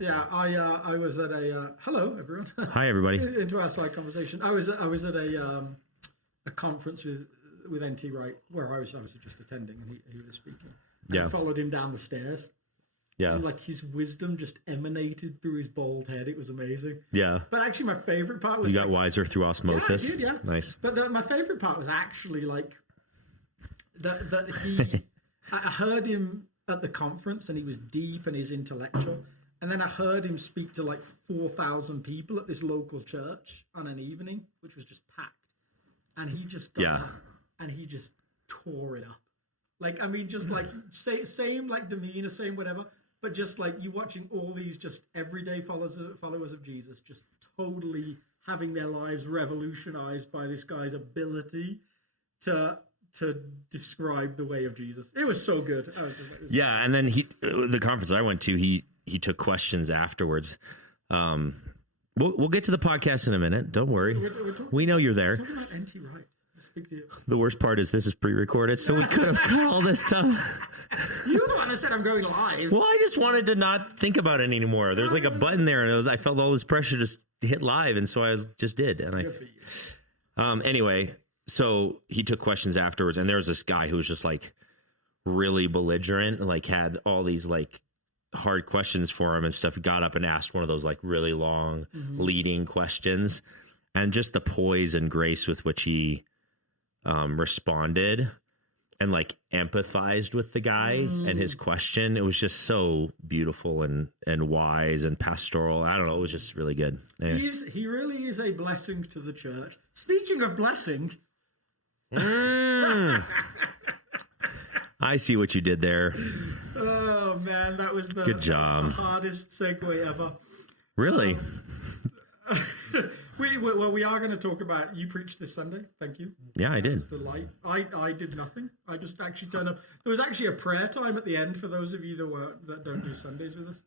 Yeah, I was at a hello everyone. Hi, everybody. Into our side conversation. I was at a conference with NT Wright where I was obviously just attending, and he was speaking. And I followed him down the stairs. Yeah. And like his wisdom just emanated through his bald head. It was amazing. Yeah. But actually, my favorite part was you got wiser through osmosis. Yeah, I did, yeah. Nice. But my favorite part was actually like that he. I heard him at the conference, and he was deep and he's intellectual. And then I heard him speak to like 4,000 people at this local church on an evening, which was just packed. And he just got up and he just tore it up. Like, I mean, just like same like demeanor, same whatever. But just like you watching all these just everyday followers of Jesus just totally having their lives revolutionized by this guy's ability to describe the way of Jesus. It was so good. I was just like, yeah, and then the conference I went to, he took questions afterwards. We'll get to the podcast in a minute. Don't worry. We know you're there. We're talking about NT Wright. Speak to you. The worst part is this is pre-recorded, so we could have cut all this stuff. You're the one who said I'm going live. Well, I just wanted to not think about it anymore. There's like a button there, and I felt all this pressure to hit live, and so I just did. And anyway, so he took questions afterwards, and there was this guy who was just like really belligerent, and like had all these like hard questions for him and stuff. He got up and asked one of those like really long leading questions, and just the poise and grace with which he responded and like empathized with the guy and his question. It was just so beautiful and wise and pastoral. I don't know. It was just really good. Anyway. He really is a blessing to the church. Speaking of blessing. I see what you did there. Oh man, that was the good job. The hardest segue ever. Really? We are going to talk about, you preached this Sunday. Thank you. Yeah, I did. Delight. I did nothing. I just actually turned up. There was actually a prayer time at the end for those of you that don't do Sundays with us.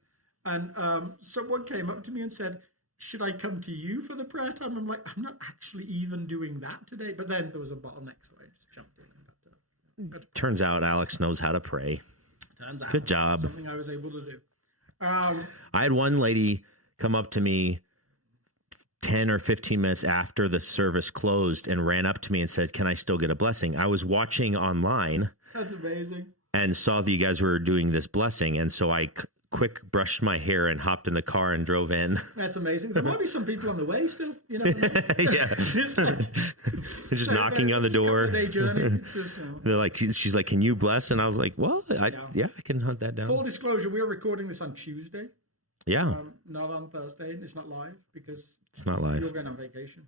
And someone came up to me and said, should I come to you for the prayer time? I'm like, I'm not actually even doing that today. But then there was a bottleneck, so I just jumped in and got to. Turns out Alex knows how to pray. Turns out. Good job. Something I was able to do. I had one lady come up to me 10 or 15 minutes after the service closed and ran up to me and said, can I still get a blessing? I was watching online. That's amazing. And saw that you guys were doing this blessing. And so I quick brushed my hair and hopped in the car and drove in. That's amazing. There might be some people on the way still. You know. Yeah. Just knocking on the door. Day journey. It's just, They're like, she's like, can you bless? And I was like, well, I can hunt that down. Full disclosure, we are recording this on Tuesday. Yeah. Not on Thursday. It's not live because it's not live. You're going on vacation.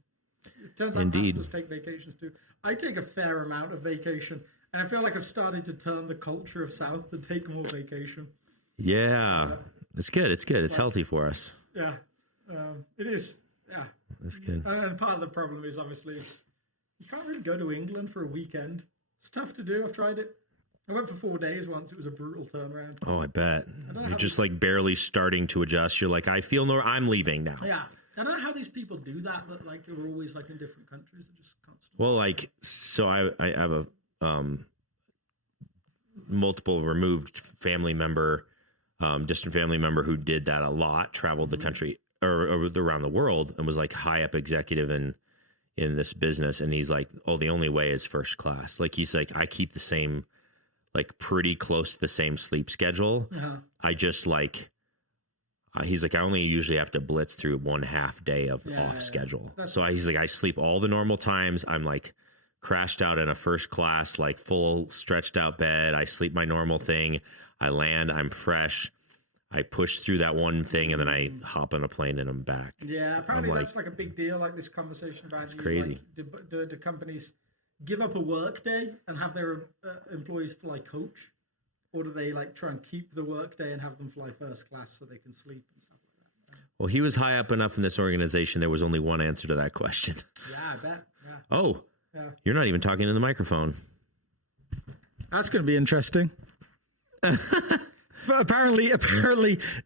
It turns out Indeed. pastors take vacations too. I take a fair amount of vacation, and I feel like I've started to turn the culture of South to take more vacation. Yeah. It's good. It's good. It's like, healthy for us. Yeah. It is. Yeah. That's good. And part of the problem is obviously you can't really go to England for a weekend. It's tough to do. I've tried it. I went for 4 days once. It was a brutal turnaround. Oh, I bet. You're just like barely starting to adjust. You're like, I'm leaving now. Yeah. I don't know how these people do that, but like you're always like in different countries. They're just constantly. Well, like, so I have a multiple removed family member, distant family member who did that a lot, traveled the country or around the world and was like high up executive in this business. And he's like, oh, the only way is first class. Like, he's like, I keep the same, like pretty close to the same sleep schedule. I just like, he's like, I only usually have to blitz through 1/2 day of off schedule. So he's like, I sleep all the normal times. I'm like crashed out in a first class, like full stretched out bed. I sleep my normal thing. I land, I'm fresh. I push through that one thing and then I hop on a plane and I'm back. Yeah, apparently that's like a big deal, like this conversation about it's crazy. Like, do companies give up a work day and have their employees fly coach? Or do they like try and keep the work day and have them fly first class so they can sleep and stuff like that? Well, he was high up enough in this organization. There was only one answer to that question. Yeah, I bet. Yeah. Oh, you're not even talking in the microphone. That's going to be interesting. But apparently,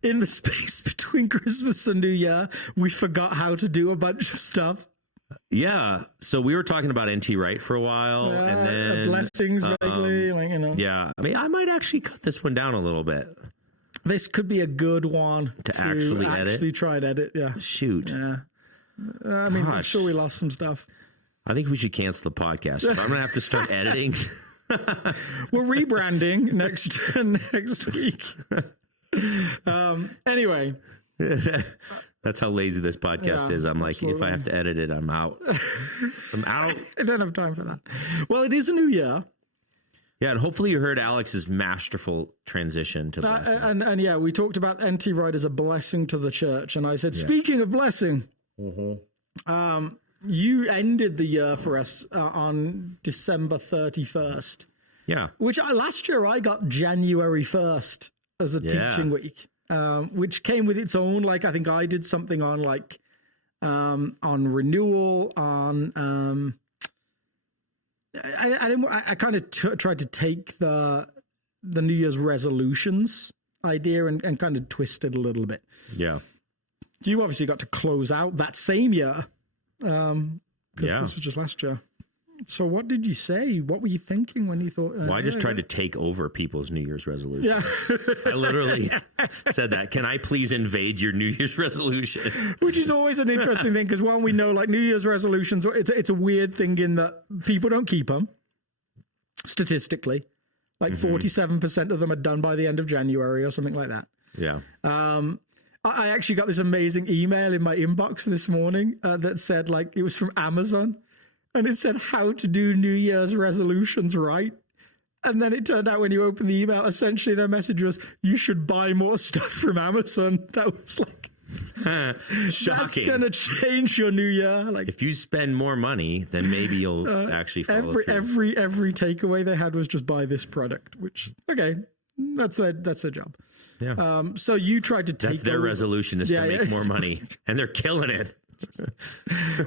in the space between Christmas and New Year, we forgot how to do a bunch of stuff. Yeah, so we were talking about NT Wright for a while, and then blessings vaguely, like, you know. Yeah, I mean, I might actually cut this one down a little bit. This could be a good one To actually edit? try and edit. Yeah. Shoot. Yeah. I mean, I'm Gosh. sure we lost some stuff. I think we should cancel the podcast. If I'm going to have to start editing. We're rebranding next week. Anyway. That's how lazy this podcast is. I'm like, absolutely. if I have to edit it, I'm out. I'm out. I don't have time for that. Well, it is a new year. Yeah, and hopefully you heard Alex's masterful transition to blessing. And yeah, we talked about NT Wright as a blessing to the church. And I said, speaking of blessing, you ended the year for us on December 31st. Yeah. Which last year I got January 1st as a teaching week, which came with its own, like, I think I did something on like, on renewal, on, I kind of tried to take the New Year's resolutions idea and kind of twist it a little bit. Yeah. You obviously got to close out that same year, because this was just last year. So what did you say? What were you thinking when you thought? Well, I just tried to take over people's New Year's resolutions. Yeah. I literally said that. Can I please invade your New Year's resolution? Which is always an interesting thing, because one, we know like New Year's resolutions, it's a weird thing in that people don't keep them, statistically. Like 47% of them are done by the end of January or something like that. Yeah. I actually got this amazing email in my inbox this morning that said, like, it was from Amazon. And it said how to do New Year's resolutions right. And then it turned out when you open the email, essentially their message was, you should buy more stuff from Amazon. That was like, shocking. That's going to change your new year. Like, if you spend more money, then maybe you'll actually follow through. Every takeaway they had was just buy this product, which, okay, that's their job. Yeah. So you tried to take That's their resolution is to make more money, and they're killing it.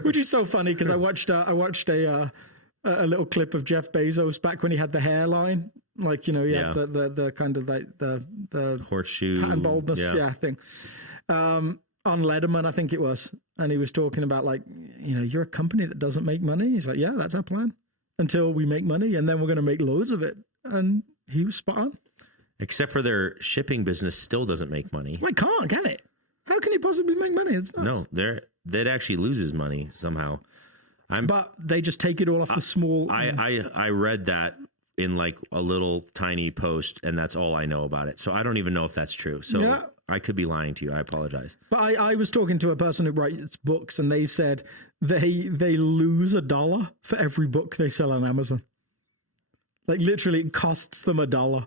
Which is so funny, because I watched a little clip of Jeff Bezos back when he had the hairline, like, you know, the kind of like the horseshoe pattern baldness thing, on Letterman, I think it was, and he was talking about, like, you know, you're a company that doesn't make money. He's like, yeah, that's our plan until we make money, and then we're going to make loads of it. And he was spot on. Except for their shipping business still doesn't make money. Well, it can't, can it? How can he possibly make money? It's nuts. No, that actually loses money somehow. But they just take it all off the small. I read that in like a little tiny post, and that's all I know about it. So I don't even know if that's true. So I could be lying to you. I apologize. But I was talking to a person who writes books, and they said they lose $1 for every book they sell on Amazon. Like, literally, it costs them $1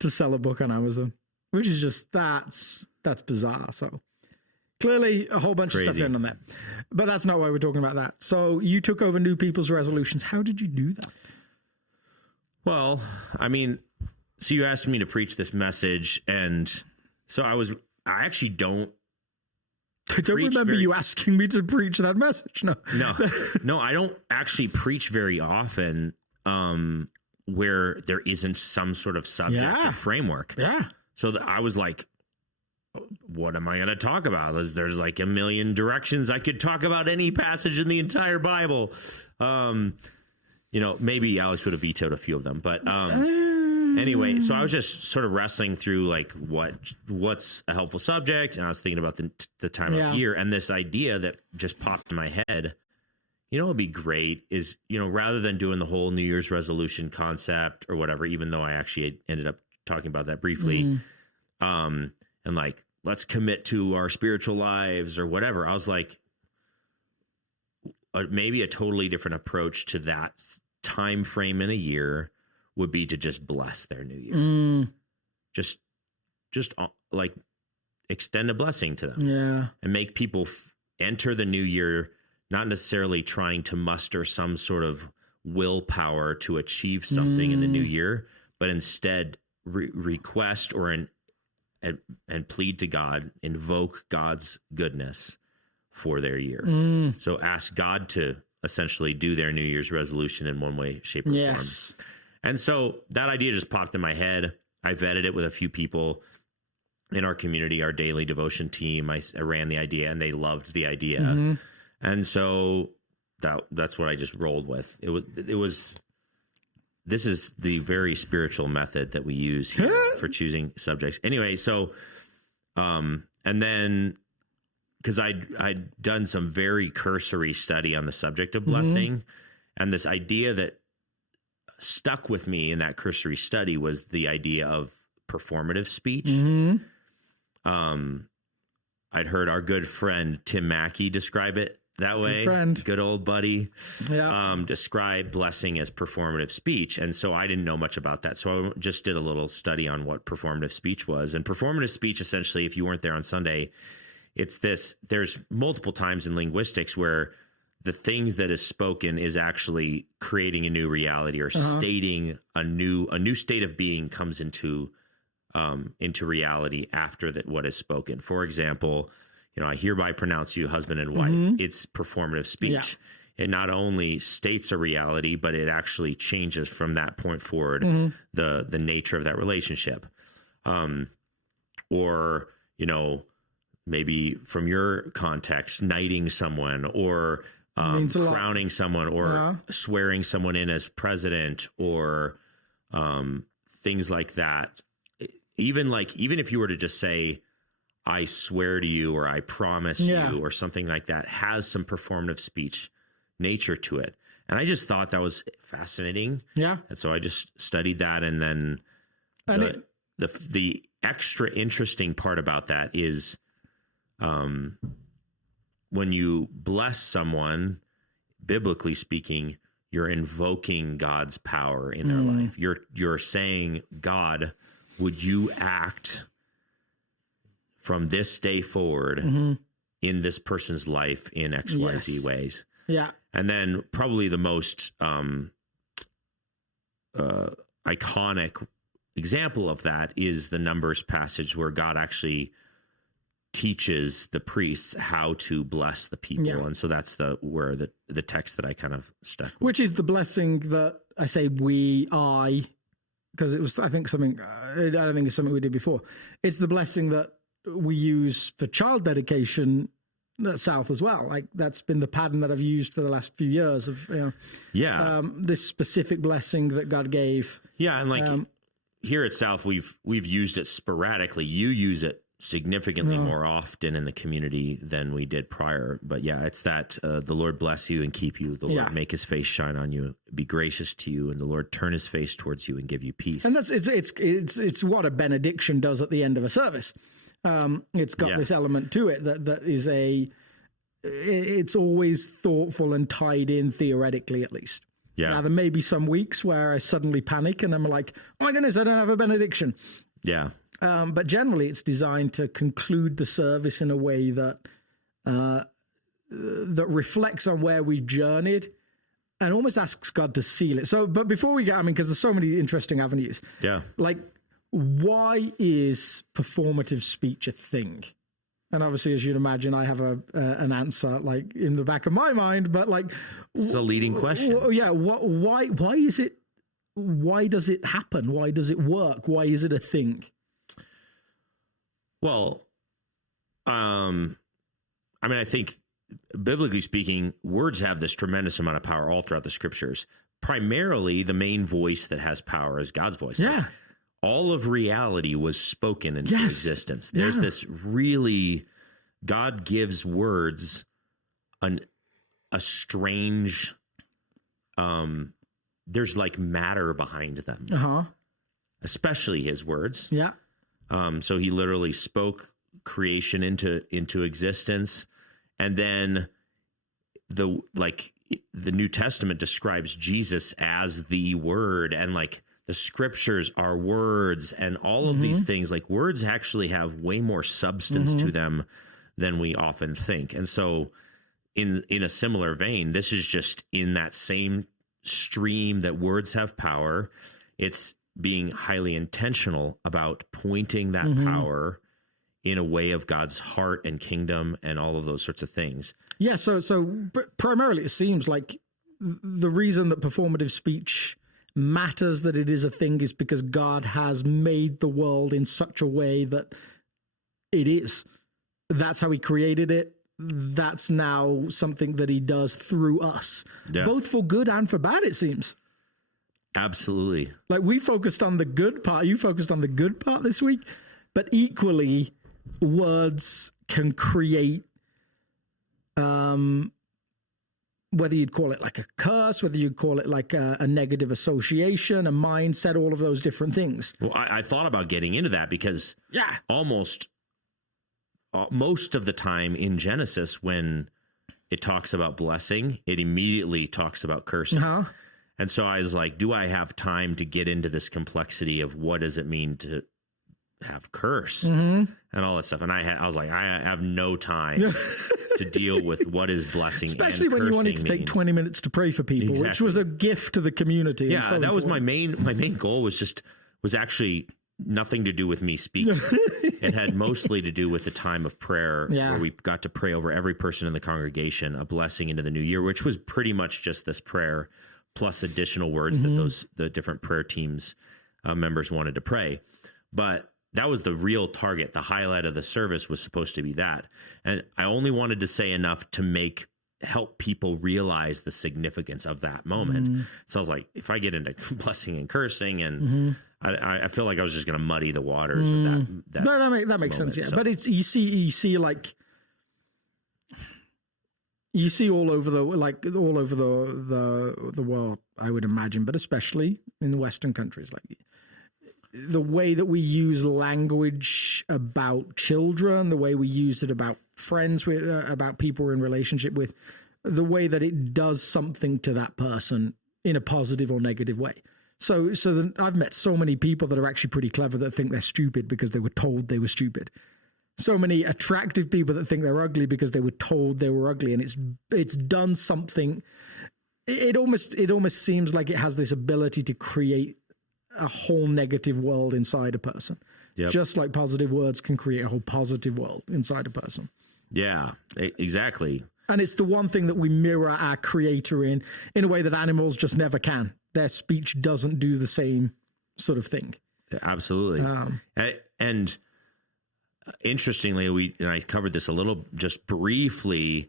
to sell a book on Amazon, which is just that's bizarre. So clearly a whole bunch of stuff going on there, but that's not why we're talking about that. So you took over New People's Resolutions. How did you do that? Well, I mean, so you asked me to preach this message, and so I actually don't. I don't remember you asking me to preach that message. No, I don't actually preach very often where there isn't some sort of subject or framework. Yeah. So I was like, what am I going to talk about? There's like a million directions I could talk about any passage in the entire Bible. You know, maybe Alex would have vetoed a few of them, but anyway, so I was just sort of wrestling through like what's a helpful subject, and I was thinking about the time of year, and this idea that just popped in my head. You know what would be great is, you know, rather than doing the whole New Year's resolution concept or whatever, even though I actually ended up talking about that briefly, and like, let's commit to our spiritual lives or whatever. I was like, maybe a totally different approach to that time frame in a year would be to just bless their new year. Just like extend a blessing to them and make people enter the new year not necessarily trying to muster some sort of willpower to achieve something in the new year, but instead request or and plead to God, invoke God's goodness for their year. So ask God to essentially do their New Year's resolution in one way, shape, or form. And so that idea just popped in my head. I vetted it with a few people in our community, our daily devotion team. I ran the idea, and they loved the idea. And so that's what I just rolled with. It was this is the very spiritual method that we use here for choosing subjects. Anyway, so, and then, because I'd done some very cursory study on the subject of blessing, and this idea that stuck with me in that cursory study was the idea of performative speech. I'd heard our good friend Tim Mackey describe it that way. Good old buddy. Yeah. Describe blessing as performative speech. And so I didn't know much about that. So I just did a little study on what performative speech was. And performative speech, essentially, if you weren't there on Sunday, it's this, there's multiple times in linguistics where the things that is spoken is actually creating a new reality or stating a new state of being comes into reality after that what is spoken. For example, I hereby pronounce you husband and wife. It's performative speech. Yeah. It not only states a reality, but it actually changes from that point forward the nature of that relationship. Or, maybe from your context, knighting someone or crowning someone or swearing someone in as president or things like that. Even if you were to just say, I swear to you, or I promise you, or something like that, has some performative speech nature to it. And I just thought that was fascinating. Yeah. And so I just studied that. And then the extra interesting part about that is when you bless someone, biblically speaking, you're invoking God's power in their life. You're saying, God, would you act from this day forward in this person's life in XYZ ways? Yeah. And then probably the most iconic example of that is the Numbers passage where God actually teaches the priests how to bless the people. Yeah. And so that's where the text that I kind of stuck with. Which is the blessing that I say because it was, I think, something, I don't think it's something we did before. It's the blessing that we use for child dedication at South as well. Like that's been the pattern that I've used for the last few years of, this specific blessing that God gave. Yeah. And here at South, we've used it sporadically. You use it significantly more often in the community than we did prior. But yeah, it's that the Lord bless you and keep you. The Lord make his face shine on you, be gracious to you, and the Lord turn his face towards you and give you peace. And it's what a benediction does at the end of a service. It's got this element to it that is it's always thoughtful and tied in theoretically, at least. Yeah. Now, there may be some weeks where I suddenly panic and I'm like, oh my goodness, I don't have a benediction. Yeah. But generally, it's designed to conclude the service in a way that that reflects on where we've journeyed and almost asks God to seal it. So, but before we get, because there's so many interesting avenues. Yeah. Like, why is performative speech a thing? And obviously, as you'd imagine, I have an answer like in the back of my mind. But like, it's a leading question. Yeah. Why is it? Why does it happen? Why does it work? Why is it a thing? Well, I think biblically speaking, words have this tremendous amount of power all throughout the scriptures. Primarily, the main voice that has power is God's voice. Yeah. Like, all of reality was spoken into existence. There's this really, God gives words a strange, there's like matter behind them. Especially his words. Yeah. So he literally spoke creation into existence. And then the New Testament describes Jesus as the Word, and like the scriptures are words, and all of these things, like words actually have way more substance to them than we often think. And so in a similar vein, this is just in that same stream that words have power. It's being highly intentional about pointing that power in a way of God's heart and kingdom and all of those sorts of things. Yeah, so primarily it seems like the reason that performative speech matters, that it is a thing, is because God has made the world in such a way that it is. That's how he created it. That's now something that he does through us, both for good and for bad, it seems. Absolutely. Like we focused on the good part, you focused on the good part this week, but equally words can create, whether you'd call it like a curse, whether you'd call it like a negative association, a mindset, all of those different things. Well, I thought about getting into that because almost most of the time in Genesis, when it talks about blessing, it immediately talks about cursing. And so I was like, do I have time to get into this complexity of what does it mean to have curse and all that stuff? And I was like, I have no time to deal with what is blessing, especially and when you wanted to take 20 minutes to pray for people, which was a gift to the community. Yeah, so that was my main goal was actually nothing to do with me speaking. It had mostly to do with the time of prayer where we got to pray over every person in the congregation, a blessing into the new year, which was pretty much just this prayer plus additional words that the different prayer teams members wanted to pray. But that was the real target. The highlight of the service was supposed to be that. And I only wanted to say enough to help people realize the significance of that moment. So I was like, if I get into blessing and cursing, and I feel like I was just going to muddy the waters of that. No, that makes sense. Yeah, so. But it's you see like you see all over the world, I would imagine, but especially in the Western countries, like the way that we use language about children, the way we use it about friends, with about people we're in relationship with, the way that it does something to that person in a positive or negative way. So I've met so many people that are actually pretty clever that think they're stupid because they were told they were stupid. So many attractive people that think they're ugly because they were told they were ugly, and it's done something. It almost seems like it has this ability to create a whole negative world inside a person. Yep. Just like positive words can create a whole positive world inside a person. Yeah, exactly. And it's the one thing that we mirror our creator in a way that animals just never can. Their speech doesn't do the same sort of thing. Absolutely. And interestingly, I covered this a little just briefly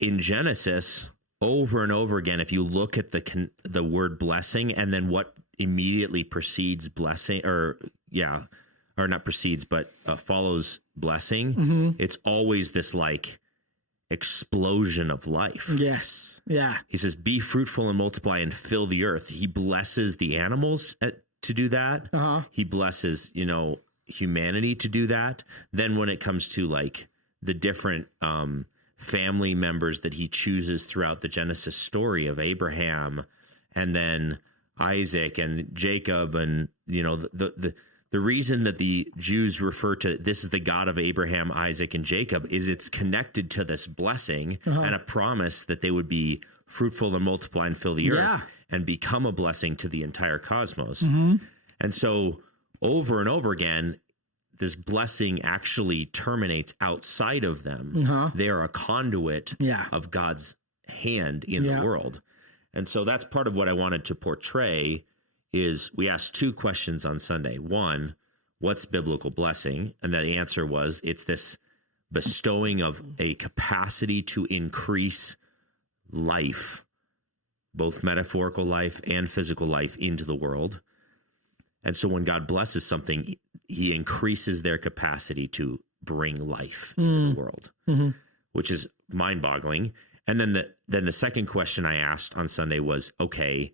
in Genesis over and over again. If you look at the word blessing and then what immediately precedes blessing, or not precedes, but follows blessing, it's always this like explosion of life. Yes. Yeah. He says, be fruitful and multiply and fill the earth. He blesses the animals to do that. He blesses, humanity to do that. Then when it comes to like the different family members that he chooses throughout the Genesis story of Abraham and then Isaac and Jacob, and the reason that the Jews refer to this as the God of Abraham, Isaac, and Jacob is it's connected to this blessing and a promise that they would be fruitful and multiply and fill the earth and become a blessing to the entire cosmos. And so over and over again, this blessing actually terminates outside of them. They are a conduit of God's hand in the world. And so that's part of what I wanted to portray. Is we asked two questions on Sunday. One, what's biblical blessing? And the answer was, it's this bestowing of a capacity to increase life, both metaphorical life and physical life, into the world. And so when God blesses something, he increases their capacity to bring life into the world, which is mind-boggling. And then the second question I asked on Sunday was, okay,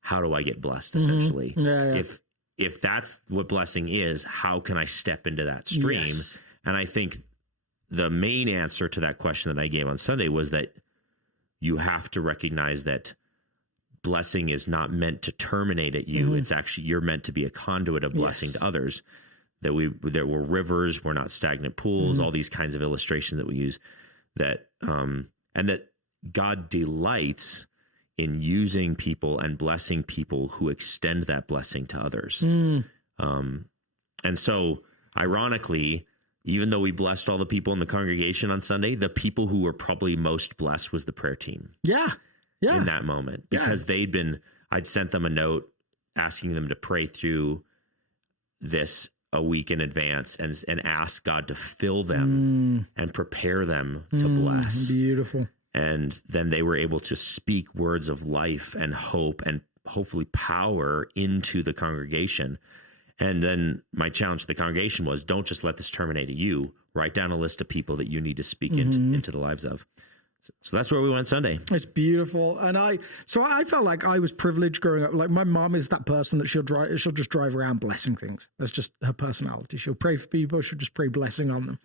how do I get blessed, essentially? If that's what blessing is, how can I step into that stream? Yes. And I think the main answer to that question that I gave on Sunday was that you have to recognize that blessing is not meant to terminate at you. It's actually, you're meant to be a conduit of blessing to others. There were rivers, we're not stagnant pools, all these kinds of illustrations that we use, that and that God delights in using people and blessing people who extend that blessing to others. And so, ironically, even though we blessed all the people in the congregation on Sunday, the people who were probably most blessed was the prayer team. In that moment, because I'd sent them a note asking them to pray through this a week in advance and ask God to fill them and prepare them to bless. Beautiful. And then they were able to speak words of life and hope hopefully power into the congregation. And then my challenge to the congregation was, don't just let this terminate at you. Write down a list of people that you need to speak into the lives of. So that's where we went Sunday. It's beautiful. And I felt like I was privileged growing up. Like my mom is that person that she'll just drive around blessing things. That's just her personality. She'll pray for people. She'll just pray blessing on them.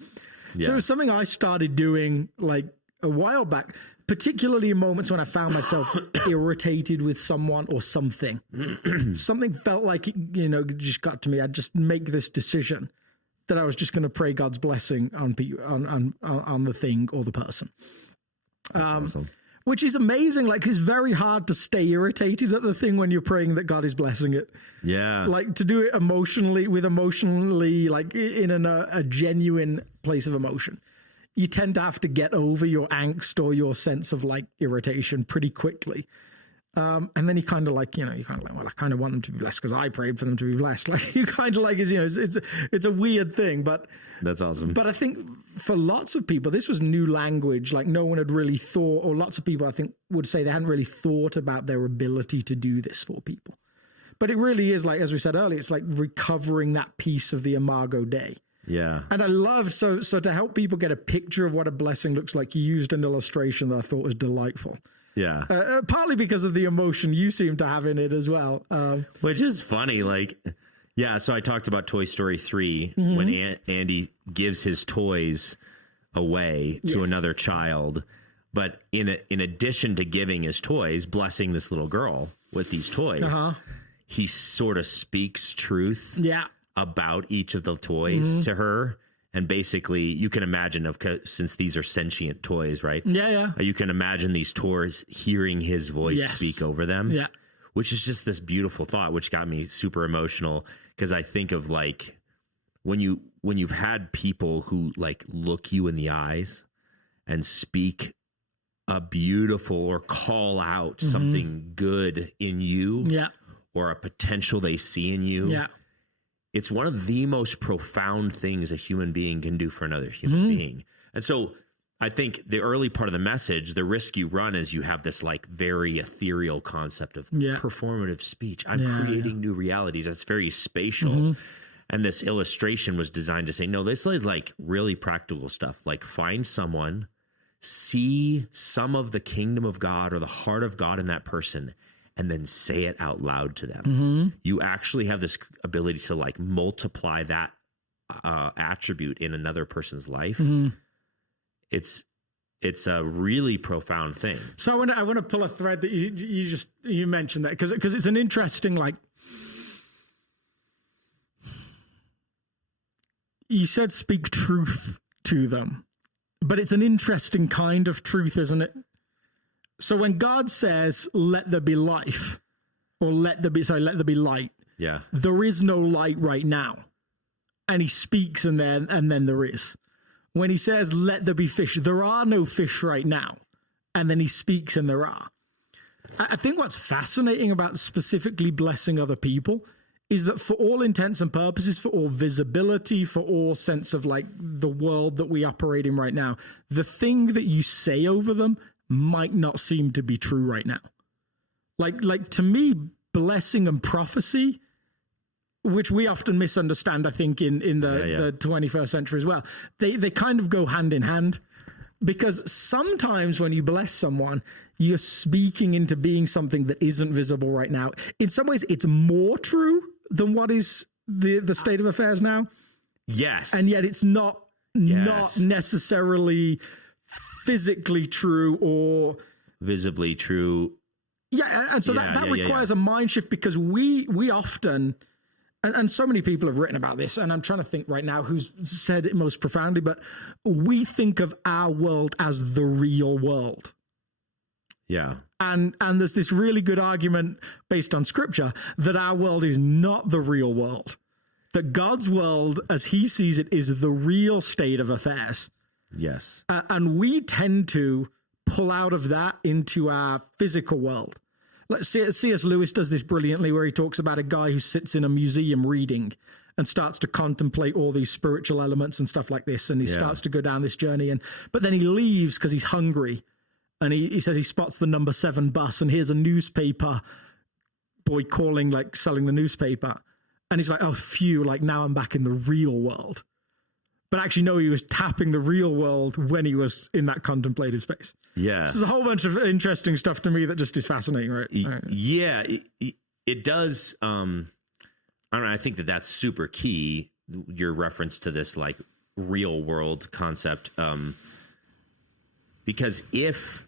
Yeah. So it was something I started doing like a while back, particularly in moments when I found myself irritated with someone or something. Something felt like it, just got to me. I'd just make this decision that I was just going to pray God's blessing on the thing or the person. Awesome. Which is amazing. Like, it's very hard to stay irritated at the thing when you're praying that God is blessing it. Yeah. Like, to do it emotionally, like in a genuine place of emotion. You tend to have to get over your angst or your sense of like irritation pretty quickly. And then you kind of like, well, I kind of want them to be blessed because I prayed for them to be blessed. Like, you kind of like, it's a weird thing, but that's awesome. But I think for lots of people, this was new language. Like, no one had really thought, or lots of people I think would say they hadn't really thought about their ability to do this for people. But it really is like, as we said earlier, it's like recovering that piece of the Imago Dei. Yeah. And I love, so to help people get a picture of what a blessing looks like, you used an illustration that I thought was delightful. Yeah. Partly because of the emotion you seem to have in it as well. Which is funny. Like, yeah. So I talked about Toy Story 3 when Andy gives his toys away to another child. But in addition to giving his toys, blessing this little girl with these toys, he sort of speaks truth about each of the toys to her. And basically, you can imagine, since these are sentient toys, right? Yeah. You can imagine these toys hearing his voice speak over them. Yeah. Which is just this beautiful thought, which got me super emotional, because I think of like when you've had people who like look you in the eyes and speak a beautiful or call out something good in you, or a potential they see in you. Yeah. It's one of the most profound things a human being can do for another human being. And so I think the early part of the message, the risk you run is you have this like very ethereal concept of performative speech. I'm creating new realities. That's very spatial. And this illustration was designed to say, no, this is like really practical stuff. Like, find someone, see some of the kingdom of God or the heart of God in that person, and then say it out loud to them. You actually have this ability to like multiply that attribute in another person's life. It's a really profound thing. So I want to pull a thread that you mentioned that because it's an interesting, like, you said speak truth to them, but it's an interesting kind of truth, isn't it? So when God says, let there be life, or let there be light, there is no light right now. And he speaks and then there is. When he says, let there be fish, there are no fish right now. And then he speaks and there are. I think what's fascinating about specifically blessing other people is that for all intents and purposes, for all visibility, for all sense of like the world that we operate in right now, the thing that you say over them might not seem to be true right now. Like to me, blessing and prophecy, which we often misunderstand, I think, in the 21st century as well, they kind of go hand in hand, because sometimes when you bless someone, you're speaking into being something that isn't visible right now. In some ways, it's more true than what is the state of affairs now. Yes. And yet it's not necessarily physically true or visibly true. Yeah, and so that requires a mind shift, because we often, and so many people have written about this, and I'm trying to think right now who's said it most profoundly, but we think of our world as the real world. Yeah. And there's this really good argument based on scripture that our world is not the real world. That God's world, as he sees it, is the real state of affairs. Yes. And we tend to pull out of that into our physical world. C.S. Lewis does this brilliantly, where he talks about a guy who sits in a museum reading and starts to contemplate all these spiritual elements and stuff like this. And he starts to go down this journey. But then he leaves because he's hungry. And he says he spots the number 7 bus, and here's a newspaper boy calling, like selling the newspaper. And he's like, oh, phew, like now I'm back in the real world. But actually, no, he was tapping the real world when he was in that contemplative space. Yeah. So there's a whole bunch of interesting stuff to me that just is fascinating, right? Yeah, it does. I don't know. I think that's super key. Your reference to this like real world concept, because if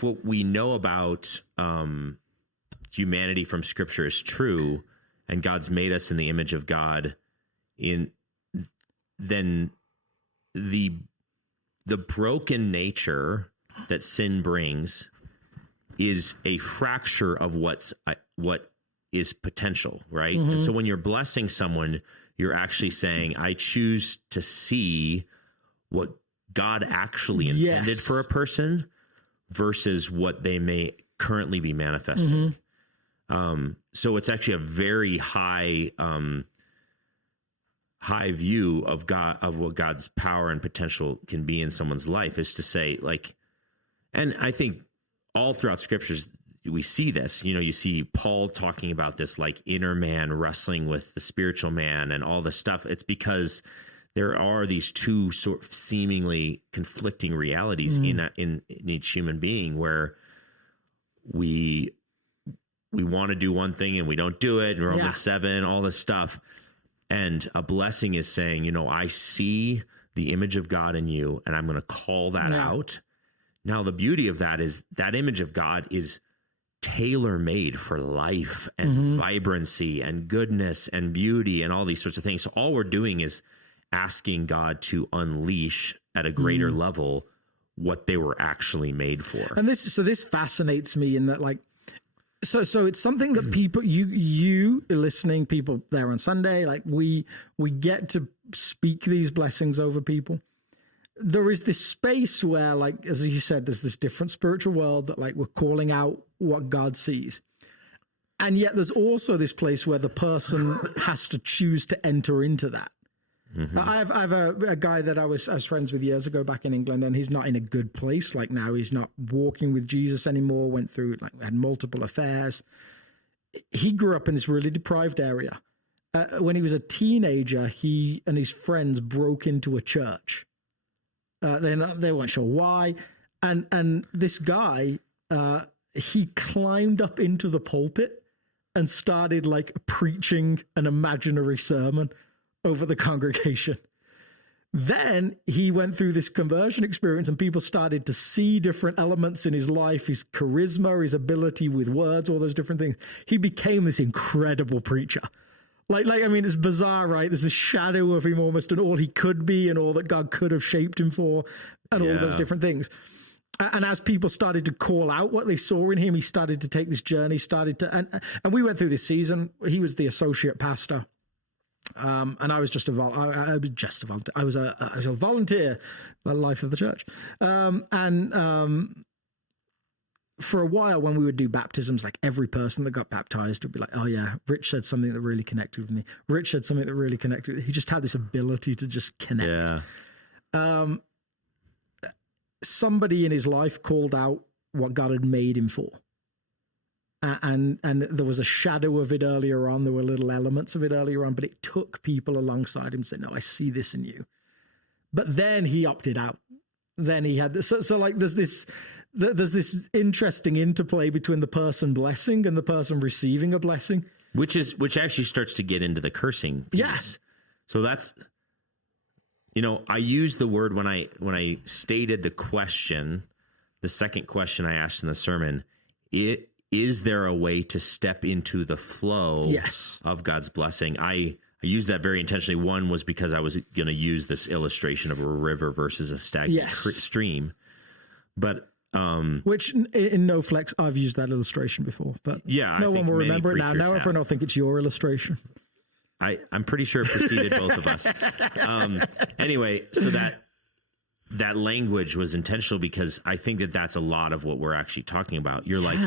what we know about humanity from Scripture is true, and God's made us in the image of God, then the broken nature that sin brings is a fracture of what is potential, right? And so when you're blessing someone, you're actually saying, I choose to see what God actually intended for a person versus what they may currently be manifesting. So it's actually a very high view of God, of what God's power and potential can be in someone's life, is to say, like, and I think all throughout Scriptures we see this. You know, you see Paul talking about this like inner man wrestling with the spiritual man and all this stuff. It's because there are these two sort of seemingly conflicting realities in each human being, where we want to do one thing and we don't do it. Romans 7, all this stuff. And a blessing is saying, you know, I see the image of God in you, and I'm going to call that out. Now, the beauty of that is that image of God is tailor-made for life and vibrancy and goodness and beauty and all these sorts of things. So all we're doing is asking God to unleash at a greater level what they were actually made for. And this fascinates me in that, like, so it's something that people, you listening, people there on Sunday, like we get to speak these blessings over people. There is this space where, like, as you said, there's this different spiritual world that, like, we're calling out what God sees. And yet there's also this place where the person has to choose to enter into that. I have a guy that I was friends with years ago back in England, and he's not in a good place. Like, now he's not walking with Jesus anymore, went through, like, had multiple affairs. He grew up in this really deprived area. When he was a teenager, he and his friends broke into a church. They weren't sure why. And this guy, he climbed up into the pulpit and started, like, preaching an imaginary sermon over the congregation. Then he went through this conversion experience, and people started to see different elements in his life, his charisma, his ability with words, all those different things. He became this incredible preacher. Like, I mean, it's bizarre, right? There's this shadow of him almost, and all he could be and all that God could have shaped him for, and all those different things. And as people started to call out what they saw in him, he started to take this journey, and we went through this season. He was the associate pastor. And I was just a volunteer. I was a volunteer, the life of the church. For a while, when we would do baptisms, like, every person that got baptized would be like, oh yeah, Rich said something that really connected with me. Rich said something that really connected with me. He just had this ability to just connect. Yeah. Somebody in his life called out what God had made him for. And there was a shadow of it earlier on. There were little elements of it earlier on, but it took people alongside him saying, no, I see this in you. But then he opted out. Then he had this. So like, there's this interesting interplay between the person blessing and the person receiving a blessing. Which actually starts to get into the cursing piece. Yes. So that's, you know, I used the word when I stated the question, the second question I asked in the sermon, is there a way to step into the flow of God's blessing? I used that very intentionally. One was because I was going to use this illustration of a river versus a stagnant stream. But which in No Flex, I've used that illustration before, but no one will remember it now. Now everyone will think it's your illustration. I'm pretty sure it preceded both of us. Anyway, so that language was intentional because I think that's a lot of what we're actually talking about. You're like,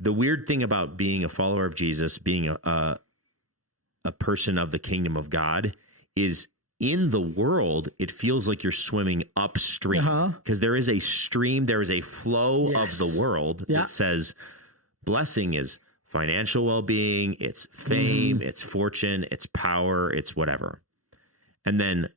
the weird thing about being a follower of Jesus, being a person of the kingdom of God, is in the world, it feels like you're swimming upstream because there is a stream, there is a flow of the world that says blessing is financial well-being, it's fame, it's fortune, it's power, it's whatever. And then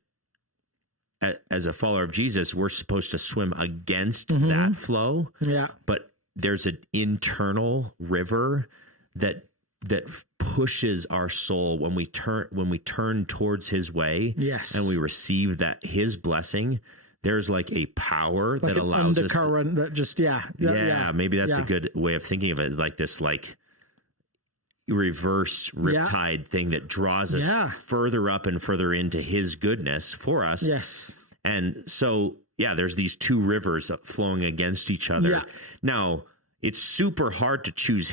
as a follower of Jesus, we're supposed to swim against that flow. Yeah. But there's an internal river that pushes our soul when we turn towards his way. Yes. And we receive that his blessing. There's like a power Like that an allows us undercurrent that just, maybe that's a good way of thinking of it, like this like reverse riptide thing that draws us further up and further into his goodness for us. Yes. And so, there's these two rivers flowing against each other. Yeah. Now, it's super hard to choose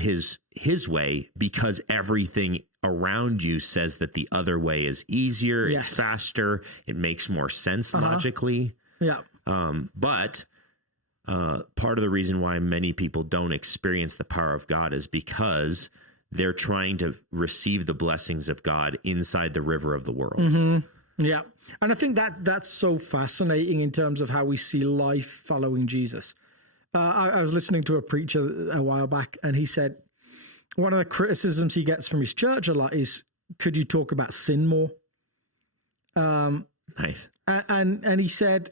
his way because everything around you says that the other way is easier, it's faster, it makes more sense logically. Yeah. But part of the reason why many people don't experience the power of God is because they're trying to receive the blessings of God inside the river of the world. Yeah. And I think that's so fascinating in terms of how we see life following Jesus. I was listening to a preacher a while back, and he said one of the criticisms he gets from his church a lot is, could you talk about sin more? Nice. And he said,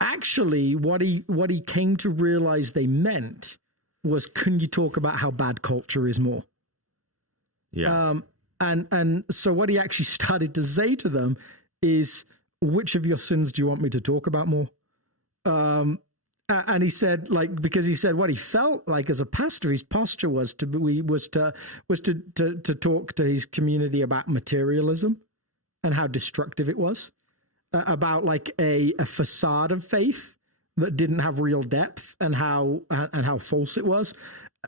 actually, what he came to realize they meant was, can you talk about how bad culture is more? Yeah. And so what he actually started to say to them is, which of your sins do you want me to talk about more? And he said, like, because he said what he felt like as a pastor, his posture was to talk to his community about materialism and how destructive it was, about like a facade of faith that didn't have real depth, and how false it was.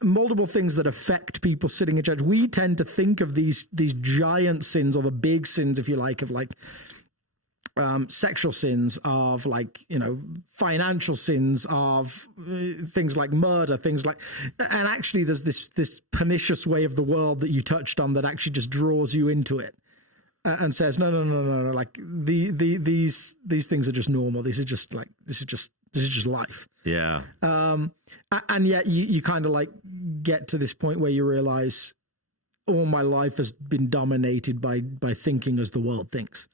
Multiple things that affect people sitting in church. We tend to think of these giant sins, or the big sins, if you like, of like sexual sins, of like, financial sins, of things like murder, things like, and actually there's this pernicious way of the world that you touched on that actually just draws you into it and says, no, like these things are just normal. This is just life. Yeah. And yet you kind of like get to this point where you realize all my life has been dominated by thinking as the world thinks.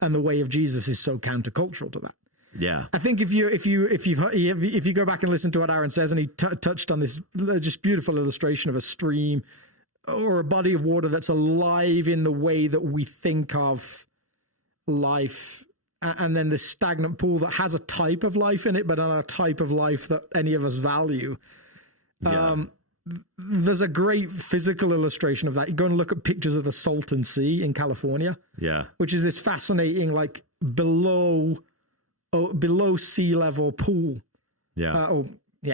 And the way of Jesus is so countercultural to that. Yeah. I think if you go back and listen to what Aaron says, and he touched on this just beautiful illustration of a stream or a body of water that's alive in the way that we think of life, and then this stagnant pool that has a type of life in it, but not a type of life that any of us value. Yeah. There's a great physical illustration of that. You go and look at pictures of the Salton Sea in California. Yeah. Which is this fascinating, like below sea level pool. Yeah.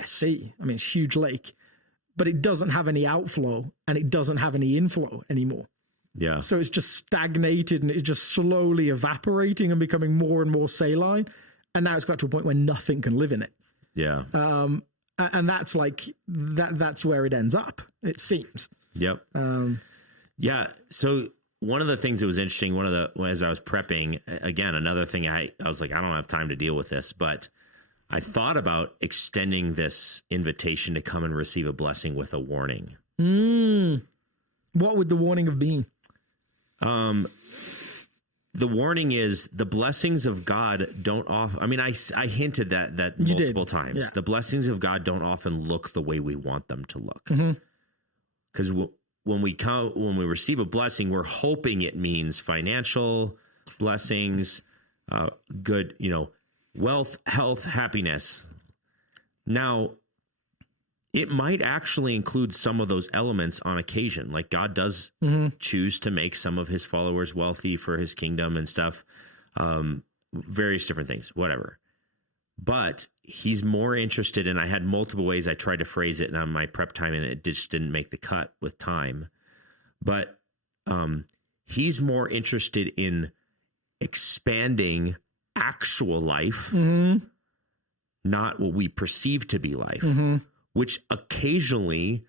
Sea. I mean, it's a huge lake, but it doesn't have any outflow and it doesn't have any inflow anymore. Yeah. So it's just stagnated, and it's just slowly evaporating and becoming more and more saline. And now it's got to a point where nothing can live in it. Yeah. And that's like that's where it ends up, it seems. Yep. Yeah. So one of the things that was interesting, as I was prepping, again, another thing I was like, I don't have time to deal with this, but I thought about extending this invitation to come and receive a blessing with a warning. What would the warning have been? The warning is the blessings of God don't often, I mean, I hinted that multiple times. Yeah. The blessings of God don't often look the way we want them to look. Because when we receive a blessing, we're hoping it means financial blessings, good, wealth, health, happiness. Now, it might actually include some of those elements on occasion. Like God does choose to make some of his followers wealthy for his kingdom and stuff, various different things, whatever. But he's more interested in, I had multiple ways I tried to phrase it on my prep time, and it just didn't make the cut with time. But he's more interested in expanding actual life, not what we perceive to be life. Which occasionally,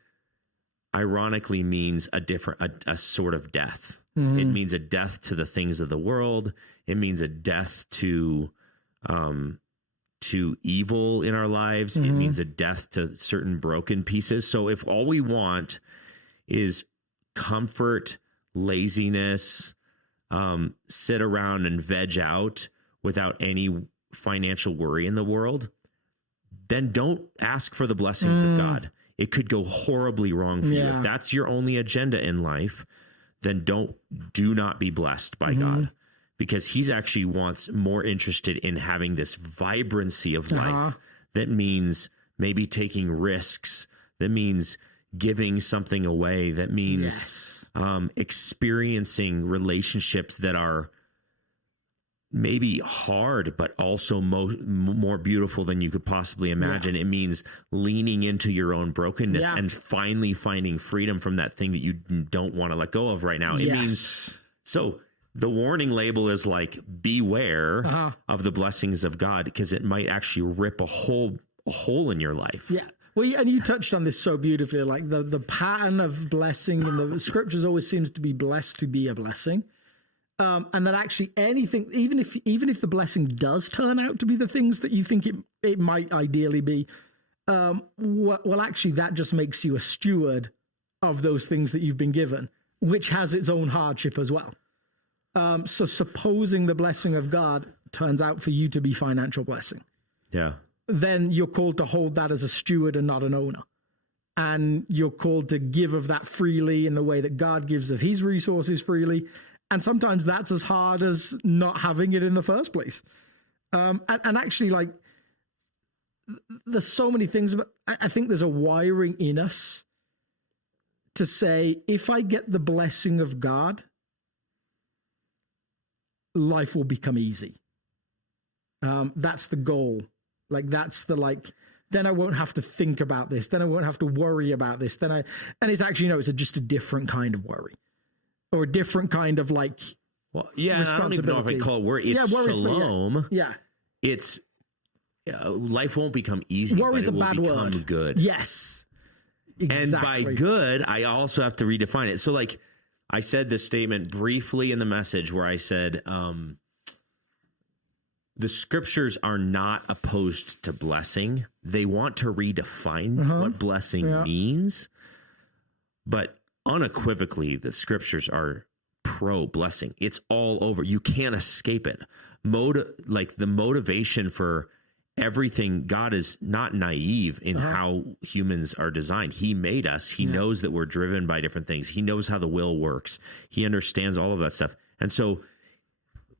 ironically, means a sort of death. It means a death to the things of the world. It means a death to evil in our lives. It means a death to certain broken pieces. So if all we want is comfort, laziness, sit around and veg out without any financial worry in the world, then don't ask for the blessings of God. It could go horribly wrong for you. If that's your only agenda in life, then do not be blessed by God, because he's actually more interested in having this vibrancy of life. That means maybe taking risks. That means giving something away. That means experiencing relationships that are maybe hard, but also more beautiful than you could possibly imagine. It means leaning into your own brokenness and finally finding freedom from that thing that you don't want to let go of right now. It means, so the warning label is like, beware of the blessings of God, because it might actually rip a hole in your life. Yeah. Well, and you touched on this so beautifully, like the pattern of blessing in the scriptures always seems to be blessed to be a blessing. And that actually anything, even if the blessing does turn out to be the things that you think it might ideally be, well, actually that just makes you a steward of those things that you've been given, which has its own hardship as well. So supposing the blessing of God turns out for you to be financial blessing, then you're called to hold that as a steward and not an owner. And you're called to give of that freely in the way that God gives of his resources freely. And sometimes that's as hard as not having it in the first place. And actually, like, there's so many things, but I think there's a wiring in us to say, if I get the blessing of God, life will become easy. That's the goal. Like, that's the, then I won't have to think about this. Then I won't have to worry about this. And it's actually, it's just a different kind of worry. Or a different kind of responsibility. I don't even know if I call it worry. It's shalom. It's life won't become easy. Worry's but it a bad will become word. Good. Yes, exactly. And by good, I also have to redefine it. So, I said this statement briefly in the message where I said, the scriptures are not opposed to blessing. They want to redefine what blessing means, but unequivocally, the scriptures are pro-blessing. It's all over. You can't escape it. The motivation for everything, God is not naive in how humans are designed. He made us. He knows that we're driven by different things. He knows how the will works. He understands all of that stuff. And so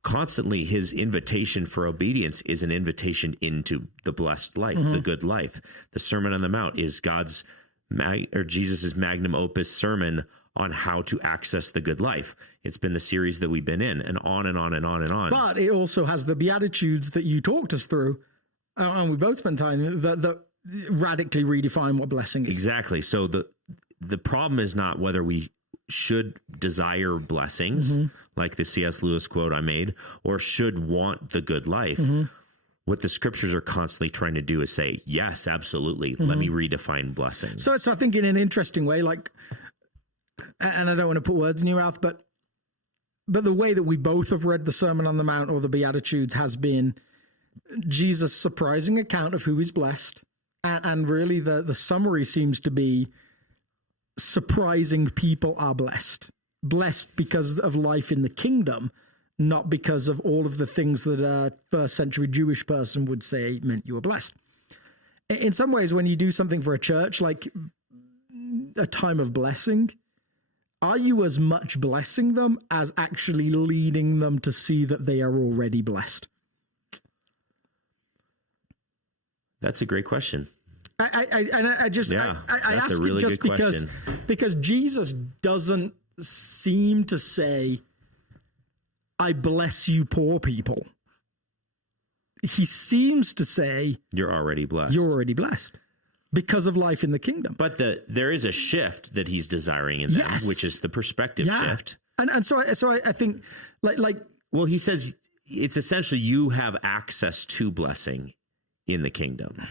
constantly his invitation for obedience is an invitation into the blessed life, the good life. The Sermon on the Mount is Jesus' magnum opus sermon on how to access the good life. It's been the series that we've been in, and on and on and on and on. But it also has the Beatitudes that you talked us through, and we both spent time that radically redefine what blessing is. Exactly. So the problem is not whether we should desire blessings, like the C.S. Lewis quote I made, or should want the good life. What the scriptures are constantly trying to do is say, yes, absolutely. Let me redefine blessing. So I think in an interesting way, and I don't want to put words in your mouth, but the way that we both have read the Sermon on the Mount or the Beatitudes has been Jesus' surprising account of who is blessed. And really the summary seems to be surprising people are blessed. Blessed because of life in the kingdom, not because of all of the things that a first century Jewish person would say meant you were blessed. In some ways, when you do something for a church, like a time of blessing, are you as much blessing them as actually leading them to see that they are already blessed? That's a great question. I ask a really it just good question. because Jesus doesn't seem to say, I bless you, poor people. He seems to say, you're already blessed. You're already blessed because of life in the kingdom. But there is a shift that he's desiring in them, which is the perspective shift. And so I think well, he says it's essentially you have access to blessing in the kingdom.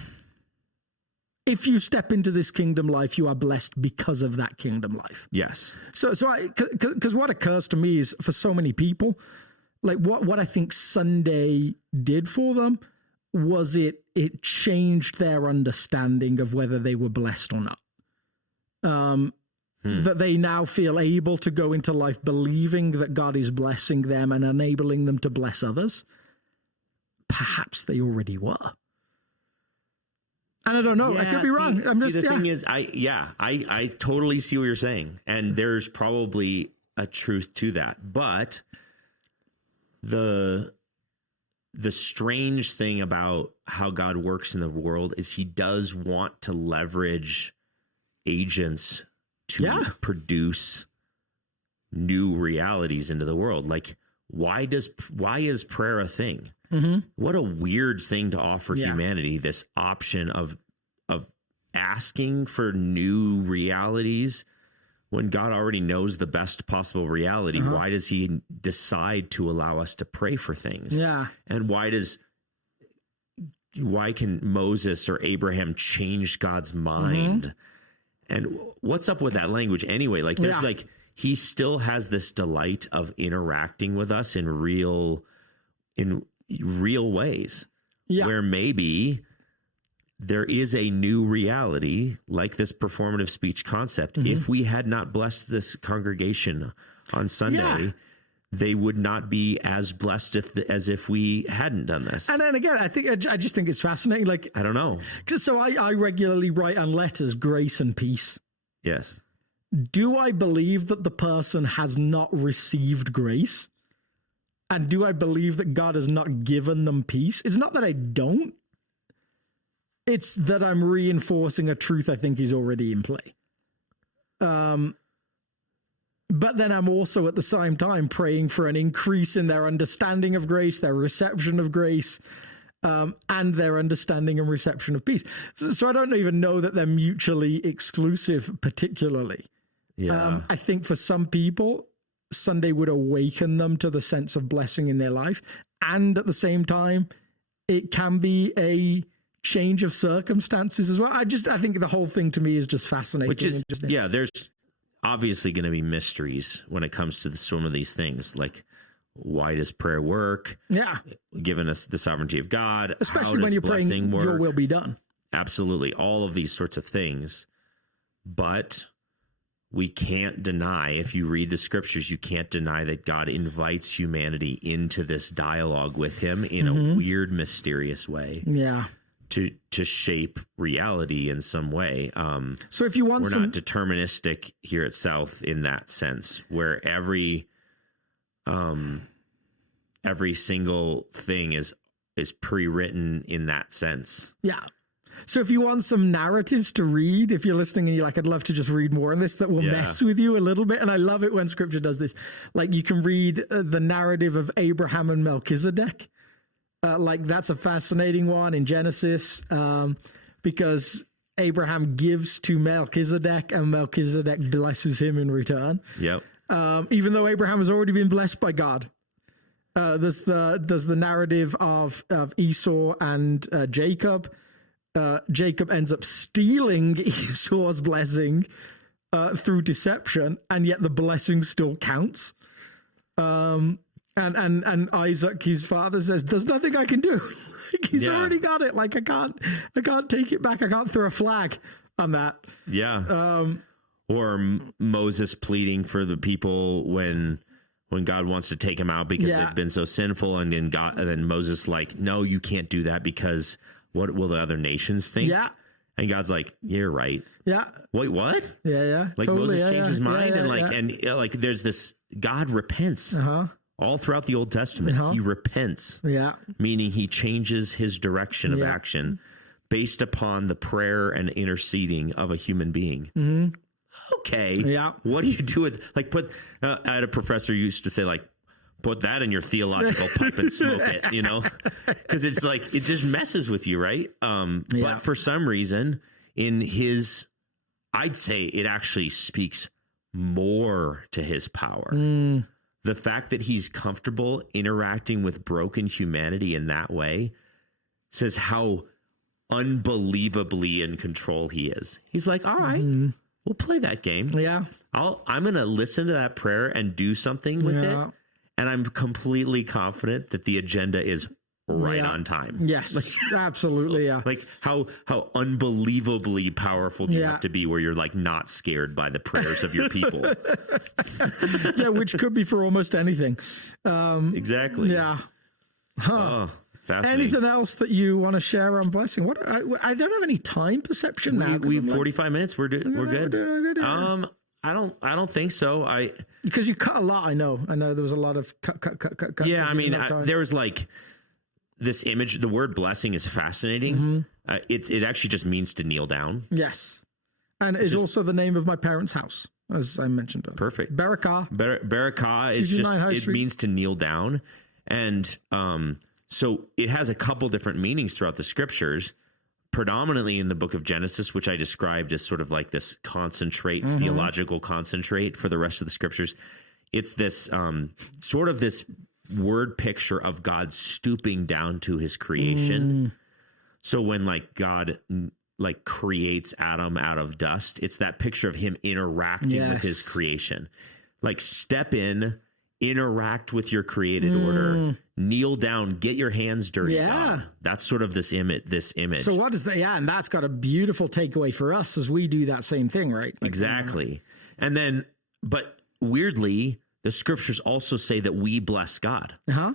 If you step into this kingdom life, you are blessed because of that kingdom life. Yes. So because what occurs to me is for so many people, what I think Sunday did for them was it changed their understanding of whether they were blessed or not. that they now feel able to go into life believing that God is blessing them and enabling them to bless others. Perhaps they already were. And I don't know. I could be wrong. The thing is, I totally see what you're saying. And there's probably a truth to that. But the strange thing about how God works in the world is he does want to leverage agents to produce new realities into the world. Like, why is prayer a thing? Mm-hmm. What a weird thing to offer humanity, this option of asking for new realities when God already knows the best possible reality. Why does he decide to allow us to pray for things? Yeah. And why can Moses or Abraham change God's mind? And what's up with that language anyway? Like, there's he still has this delight of interacting with us in real ways, where maybe there is a new reality, like this performative speech concept. If we had not blessed this congregation on Sunday, they would not be as blessed as if we hadn't done this. And then again, I just think it's fascinating. Like, I don't know. Just so I regularly write on letters, grace and peace. Yes. Do I believe that the person has not received grace? And do I believe that God has not given them peace? It's not that I don't. It's that I'm reinforcing a truth I think is already in play. But then I'm also at the same time praying for an increase in their understanding of grace, their reception of grace, and their understanding and reception of peace. So I don't even know that they're mutually exclusive particularly. Yeah. I think for some people, Sunday would awaken them to the sense of blessing in their life. And at the same time, it can be a change of circumstances as well. I think the whole thing to me is just fascinating. Which is, there's obviously going to be mysteries when it comes to some of these things. Like, why does prayer work? Yeah. Given us the sovereignty of God. Especially when you're praying, your will be done. Absolutely. All of these sorts of things. But we can't deny, if you read the scriptures, you can't deny that God invites humanity into this dialogue with him in a weird, mysterious way. Yeah. To shape reality in some way. So if you want, we're not deterministic here at South in that sense, where every single thing is pre-written in that sense. Yeah. So if you want some narratives to read, if you're listening and you're like, I'd love to just read more on this, that will mess with you a little bit. And I love it when scripture does this. Like, you can read the narrative of Abraham and Melchizedek. Like, that's a fascinating one in Genesis, because Abraham gives to Melchizedek and Melchizedek blesses him in return. Yep. Even though Abraham has already been blessed by God. There's the narrative of Esau and Jacob. Jacob ends up stealing Esau's blessing through deception, and yet the blessing still counts. And Isaac, his father, says, "There's nothing I can do." Like, he's already got it. Like, I can't take it back. I can't throw a flag on that. Yeah. Or Moses pleading for the people when God wants to take him out because they've been so sinful, and then Moses like, "No, you can't do that because what will the other nations think?" Yeah. And God's like, "You're right." Yeah. Wait, what? Yeah. Like, totally, Moses changed his mind, and yeah. there's this, God repents. All throughout the Old Testament, he repents. Yeah. Meaning he changes his direction of action based upon the prayer and interceding of a human being. Mm-hmm. Okay. Yeah. What do you do with, like, I had a professor who used to say, like, put that in your theological pipe and smoke it, you know? Because it's like, it just messes with you, right? But for some reason, I'd say it actually speaks more to his power. The fact that he's comfortable interacting with broken humanity in that way says how unbelievably in control he is. He's like, all right, we'll play that game. Yeah. I'm going to listen to that prayer and do something with it. And I'm completely confident that the agenda is right on time. Yes, absolutely. Yeah. Like how unbelievably powerful do you have to be where you're like not scared by the prayers of your people? Yeah, which could be for almost anything. Exactly. Yeah. Huh. Oh, fascinating. Anything else that you want to share on blessing? What I don't have any time perception now. We have 45 minutes. We're good. We're good. I don't think so. Because you cut a lot. I know there was a lot of cut. Yeah, I mean, there was like this image. The word blessing is fascinating. It actually just means to kneel down. Yes, and it's also the name of my parents' house, as I mentioned. Perfect. Barakah. Barakah is just it means to kneel down, and so it has a couple different meanings throughout the scriptures. Predominantly in the book of Genesis, which I described as sort of like this concentrate, theological concentrate for the rest of the scriptures. It's this sort of this word picture of God stooping down to his creation. So when like God like creates Adam out of dust, it's that picture of him interacting with his creation. Like step in, interact with your created order, kneel down, get your hands dirty. God. That's sort of this image. So what is that? Yeah, and that's got a beautiful takeaway for us as we do that same thing, right? Like, exactly. And then, but weirdly, the scriptures also say that we bless God. Yeah.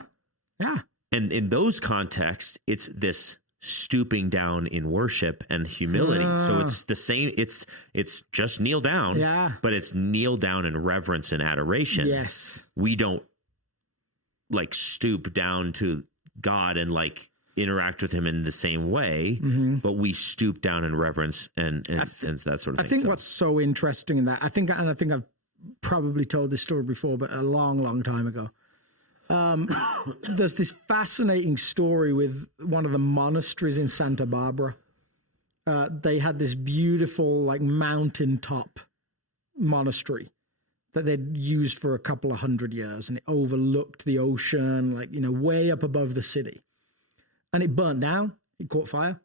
And in those contexts, it's this stooping down in worship and humility. So it's the same. It's just kneel down, but it's kneel down in reverence and adoration. Yes. We don't like stoop down to God and like interact with him in the same way, but we stoop down in reverence and that sort of thing. I think what's so interesting in that, I think I've probably told this story before, but a long, long time ago. There's this fascinating story with one of the monasteries in Santa Barbara. They had this beautiful like mountaintop monastery that they'd used for a couple of 100 years, and it overlooked the ocean, like, way up above the city. And it burnt down, it caught fire.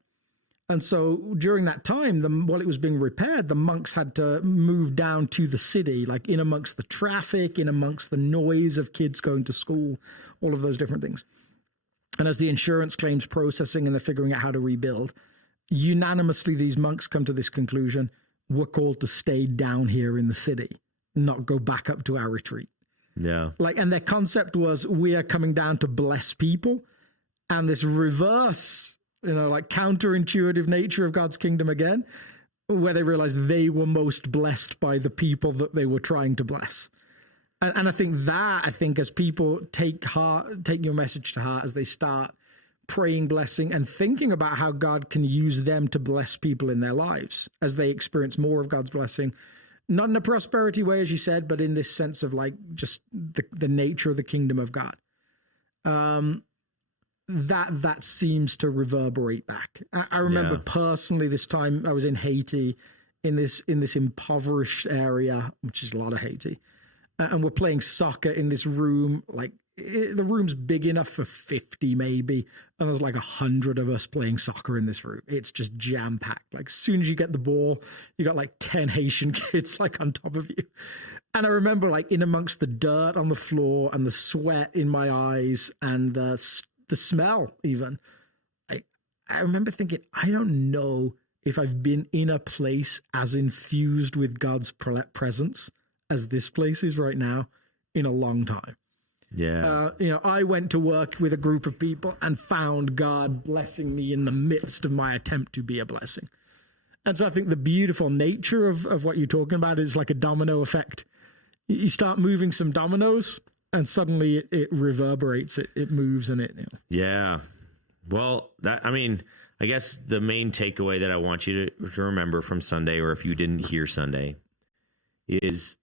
And so during that time, while it was being repaired, the monks had to move down to the city, like in amongst the traffic, in amongst the noise of kids going to school, all of those different things. And as the insurance claims processing and they're figuring out how to rebuild, unanimously these monks come to this conclusion: we're called to stay down here in the city, not go back up to our retreat. Yeah. And their concept was, we are coming down to bless people. And this reverse, like counterintuitive nature of God's kingdom again, where they realized they were most blessed by the people that they were trying to bless. And I think as people take your message to heart, as they start praying blessing and thinking about how God can use them to bless people in their lives, as they experience more of God's blessing, not in a prosperity way, as you said, but in this sense of like just the nature of the kingdom of God. That seems to reverberate back. I remember personally this time I was in Haiti, in this impoverished area, which is a lot of Haiti, and we're playing soccer in this room. Like the room's big enough for 50 maybe, and there's like 100 of us playing soccer in this room. It's just jam packed. Like as soon as you get the ball, you got like 10 Haitian kids like on top of you. And I remember like in amongst the dirt on the floor and the sweat in my eyes and the smell even, I remember thinking, I don't know if I've been in a place as infused with God's presence as this place is right now in a long time. Yeah. I went to work with a group of people and found God blessing me in the midst of my attempt to be a blessing. And so I think the beautiful nature of what you're talking about is like a domino effect. You start moving some dominoes, and suddenly it reverberates, it moves, and it. Yeah. Well, I guess the main takeaway that I want you to remember from Sunday, or if you didn't hear Sunday, is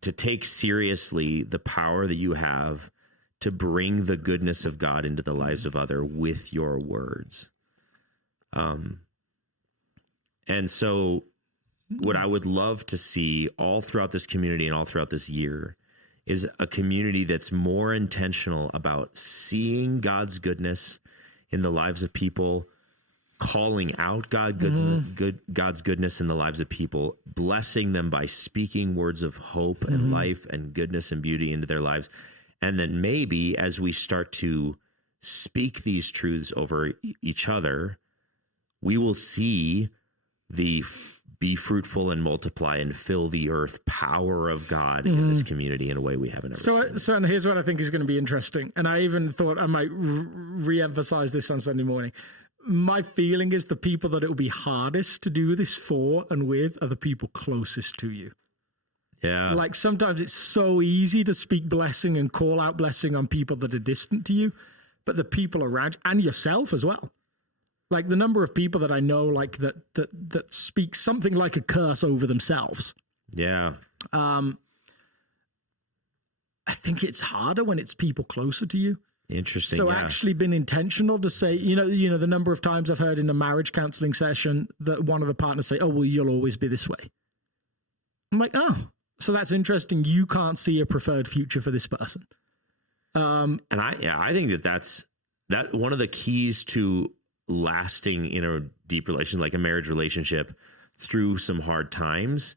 to take seriously the power that you have to bring the goodness of God into the lives of others with your words. And so what I would love to see all throughout this community and all throughout this year is a community that's more intentional about seeing God's goodness in the lives of people, calling out God's goodness in the lives of people, blessing them by speaking words of hope and life and goodness and beauty into their lives. And then maybe as we start to speak these truths over each other, we will see the be fruitful and multiply and fill the earth power of God in this community in a way we haven't ever seen. So, and here's what I think is going to be interesting. And I even thought I might re-emphasize this on Sunday morning. My feeling is the people that it will be hardest to do this for and with are the people closest to you. Yeah. Like sometimes it's so easy to speak blessing and call out blessing on people that are distant to you, but the people around and yourself as well. Like the number of people that I know, like that speak something like a curse over themselves. Yeah. I think it's harder when it's people closer to you. Interesting. So yeah. actually been intentional to say, you know, the number of times I've heard in a marriage counseling session that one of the partners say, oh, well, you'll always be this way. I'm like, oh, so that's interesting. You can't see a preferred future for this person. And I think that's one of the keys to lasting in a deep relation, like a marriage relationship, through some hard times,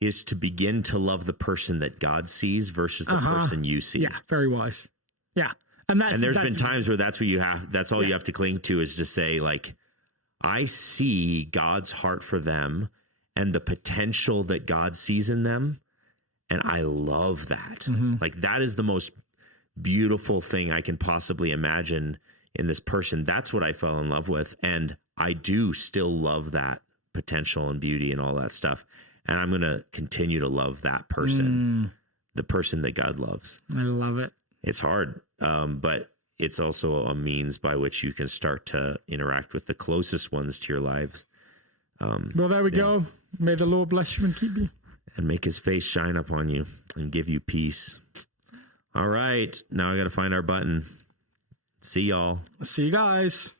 is to begin to love the person that God sees versus the person you see. Yeah, very wise. Yeah. And there's been times where that's all you have to cling to, is to say, like, I see God's heart for them and the potential that God sees in them. And I love that. Mm-hmm. Like, that is the most beautiful thing I can possibly imagine in this person. That's what I fell in love with. And I do still love that potential and beauty and all that stuff. And I'm going to continue to love that person, the person that God loves. I love it. It's hard, but it's also a means by which you can start to interact with the closest ones to your lives. Well, there we go. May the Lord bless you and keep you. And make his face shine upon you and give you peace. All right. Now I got to find our button. See y'all. See you guys.